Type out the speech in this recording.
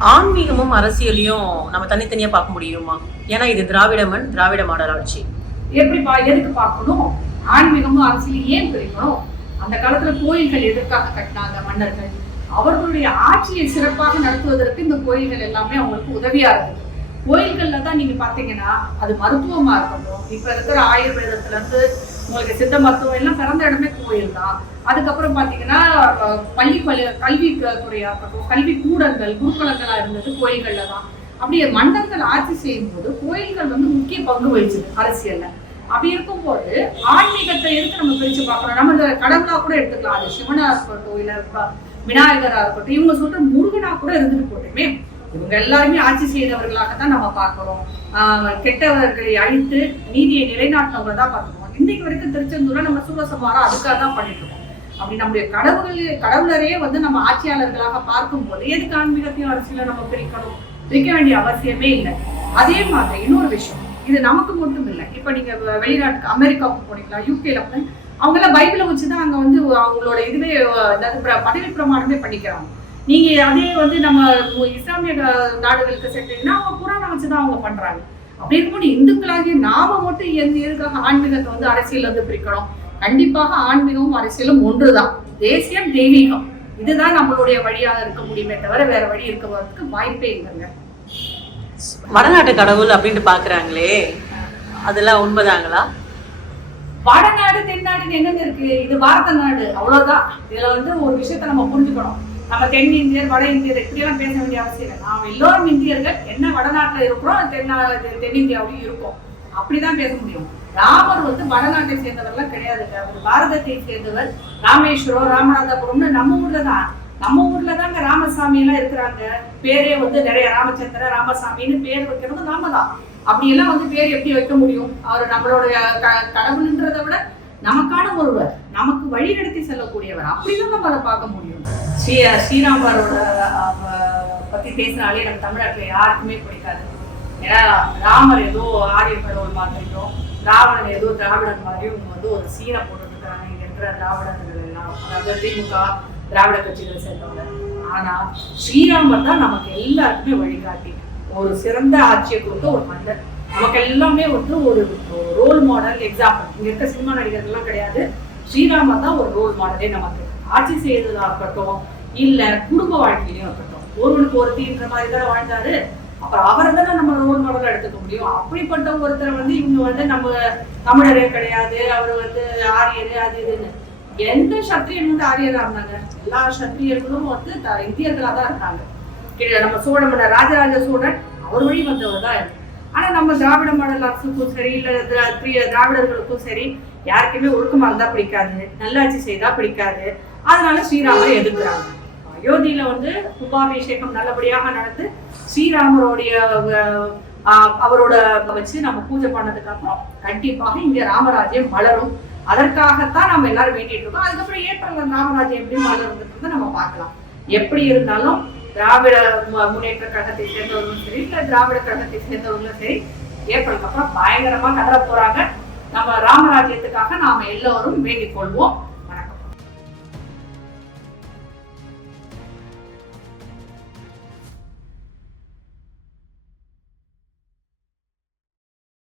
ஆன்மீகமும் அரசியலையும் நம்ம தனித்தனியா பார்க்க முடியுமா? ஏன்னா இது திராவிட மண் திராவிட மாடல் ஆட்சி எப்படி எதுக்கு பார்க்கணும்? ஆன்மீகமும் அரசியலும் ஏன் பிரிக்கணும்? அந்த காலத்துல கோயில்கள் எதற்காக கட்டினாங்க மன்னர்கள்? அவர்களுடைய ஆட்சியை சிறப்பாக நடத்துவதற்கு இந்த கோயில்கள் எல்லாமே அவங்களுக்கு உதவியா இருந்தது. கோயில்கள்ல தான் நீங்க பாத்தீங்கன்னா அது மருத்துவமா இருக்கட்டும். இப்ப இருக்கிற ஆயுர்வேதத்துல இருந்து உங்களுக்கு சித்த மருத்துவம் எல்லாம் பிறந்த இடமே கோயில் தான். அதுக்கப்புறம் பாத்தீங்கன்னா பள்ளி பள்ளி கல்வி துறையா இருக்கட்டும் கல்வி கூடங்கள் குருகுலங்களா இருந்தது கோயில்கள்ல தான். அப்படியே மன்னர்கள் ஆட்சி செய்யும் போது கோயில்கள் வந்து முக்கிய பங்கு வகிச்சது அரசியல்ல. அப்படி இருக்கும்போது ஆன்மீகத்தை எதுக்கு நம்ம பிரிச்சு பார்க்கணும்? நம்ம இந்த கடவுளா கூட எடுத்துக்கலாம். அது சிவனா இருக்கட்டும் இல்ல விநாயகரா இருக்கட்டும் இவங்க சொல்ற முருகனா கூட இருந்துட்டு போட்டுமே. இவங்க எல்லாருமே ஆட்சி செய்தவர்களாக தான் நம்ம பார்க்கிறோம். ஆஹ் கெட்டவர்களை அழித்து நீதியை நிலைநாட்டினவங்க தான் பார்க்கிறோம் இன்னைக்கு வரைக்கும் திருச்செந்தூரை நம்ம சூரசம்ஹாரம் அதுக்காக தான் பண்ணிட்டு இருக்கோம். அப்படி நம்முடைய கடவுள் கடவுளரையே வந்து நம்ம ஆட்சியாளர்களாக பார்க்கும்போது எதுக்கு ஆன்மீகத்தையும் அரசியல நம்ம பிரிக்கணும்? பிரிக்க வேண்டிய அவசியமே இல்லை. அதே மாதிரி இன்னொரு விஷயம். இது நமக்கு மட்டும் இல்லை இப்ப நீங்க வெ- வெளிநாட்டுக்கு அமெரிக்காவுக்கு போனீங்களா யூகேல போய் அவங்க எல்லாம் பைபிளை வச்சுதான் அங்க வந்து அவங்களோட இதுவே பதவி பிரமாணமே பண்ணிக்கிறாங்க. நீங்க அதே வந்து நம்ம இஸ்லாமிய நாடுகளுக்கு சென்றீங்கன்னா அவங்க புராணம் வச்சுதான் அவங்க பண்றாங்க. அப்படி இருக்கும்போது இந்துக்களாகிய நாம மட்டும் எந்த எதுக்காக ஆன்மீகத்தை வந்து அரசியல் வந்து பிரிக்கணும்? கண்டிப்பாக ஆன்மீகமும் அரசியலும் ஒன்றுதான். தேசியம் தெய்வீகம். இதுதான் நம்மளுடைய வழியாக இருக்க முடியுமே தவிர வேற வழி இருக்கிறதுக்கு வாய்ப்பே இல்லைங்க. வடநாட்டு கடவுள் அப்படின்ட்டு பாக்குறாங்களே அதெல்லாம் உண்மைதாங்களா? வடநாடு தென்னாடு எங்கங்க இருக்கு? இது பாரத நாடு. அவ்வளவுதான். இதுல வந்து ஒரு விஷயத்த நம்ம புரிஞ்சுக்கணும். நம்ம தென் இந்தியர் வட இந்தியர் இப்படியெல்லாம் பேச வேண்டிய அவசியம் இல்லை. நாம் எல்லோரும் இந்தியர்கள் என்ன வடநாட்டில் இருக்கிறோம் தென்னா தென்னிந்தியாவிலையும் இருக்கோம். அப்படிதான் பேச முடியும். ராமர் வந்து வடநாட்டை சேர்ந்தவர்லாம் கிடையாதுங்க அவர் பாரதத்தை சேர்ந்தவர் ராமேஸ்வரம் ராமநாதபுரம்னு நம்ம ஊர்ல தான். நம்ம ஊர்ல தாங்க ராமசாமி எல்லாம் இருக்கிறாங்க. பேரே வந்து நிறைய ராமச்சந்திர ராமசாமின்னு பேர் வைக்கிறது நாம தான். அப்படி எல்லாம் வந்து பேர் எப்படி வைக்க முடியும்? அவர் நம்மளுடைய க- கடவுள்ன்றதை விட நமக்கான ஒருவர் நமக்கு வழி நடத்தி செல்லக்கூடியவர். அப்படிதான் நம்ம அதை பார்க்க முடியும். ஸ்ரீ ஸ்ரீராம்பாரோட பத்தி பேசினாலே நம்ம தமிழ்நாட்டுல யாருக்குமே பிடிக்காது. ஏன்னா ராமர் ஏதோ ஆரிய கடவுள் மாதிரியும் ராவணன் ஏதோ திராவிடன் மாதிரியும் இவங்க வந்து ஒரு சீனை போட்டுருக்காங்க இங்க இருக்கிற திராவிடர்கள் எல்லாம் அதாவது திமுக திராவிட கட்சிகளை சேர்ந்தவங்க. ஆனா ஸ்ரீராமர் தான் நமக்கு எல்லாருக்குமே வழிகாட்டி. ஒரு சிறந்த ஆட்சியை கொடுத்த ஒரு மன்னர் நமக்கு எல்லாமே வந்து ஒரு ரோல் மாடல் எக்ஸாம்பிள் இங்க இருக்க சினிமா நடிகர்கள்லாம் கிடையாது. ஸ்ரீராம தான் ஒரு ரோல் மாடலே நமக்கு. ஆட்சி செய்ததா இருக்கட்டும் இல்ல குடும்ப வாழ்க்கையிலையும் இருக்கட்டும். ஒருவனுக்கு ஒருத்தின்ற மாதிரி தான் வாழ்ந்தாரு. அப்புறம் அவரை தானே நம்ம ரோல் மாடலா எடுத்துக்க முடியும். அப்படிப்பட்ட ஒருத்தர் வந்து இவங்க வந்து நம்ம தமிழரே கிடையாது. அவர் வந்து ஆரியரு அது இதுன்னு. எந்த சத்திரியன் வந்து ஆரியரா இருந்தாங்க? எல்லா சத்திரியர்களும் வந்து த- இந்தியர்களா தான் இருந்தாங்க. கீழே நம்ம சோழ மன்னர் ராஜராஜ சோழன் அவர் வழி வந்தவர் தான் ஆனா நம்ம திராவிட மாடல் அரசுக்கும் சரி இல்ல திரா- திராவிடர்களுக்கும் சரி யாருக்குமே ஒழுக்கமா இருந்தா பிடிக்காது நல்லாட்சி செய்தா பிடிக்காது. அதனால ஸ்ரீராமரை எதிர்க்கிறாங்க. அயோத்தியில வந்து கும்பாபிஷேகம் நல்லபடியாக நடந்து ஸ்ரீராமருடைய அஹ், அவரோட வச்சு நம்ம பூஜை பண்ணதுக்கு அப்புறம் கண்டிப்பாக இங்க ராமராஜ்யம் வளரும் அதற்காகத்தான் நம்ம எல்லாரும் வேண்டிட்டு இருக்கோம். அதுக்கப்புறம் ஏப்ரல் ராமராஜ்யம் எப்படி வளருன்றதை நம்ம பார்க்கலாம். எப்படி இருந்தாலும் திராவிட முன்னேற்ற கழகத்தை சேர்ந்தவர்களும் சரி இல்ல திராவிட கழகத்தை சேர்ந்தவர்களும் சரி ஏப்ரலுக்கு அப்புறம் பயங்கரமா கதற போறாங்க. நம்ம ராமராஜ்யத்துக்காக நாம எல்லோரும் வேண்டிக் கொள்வோம்.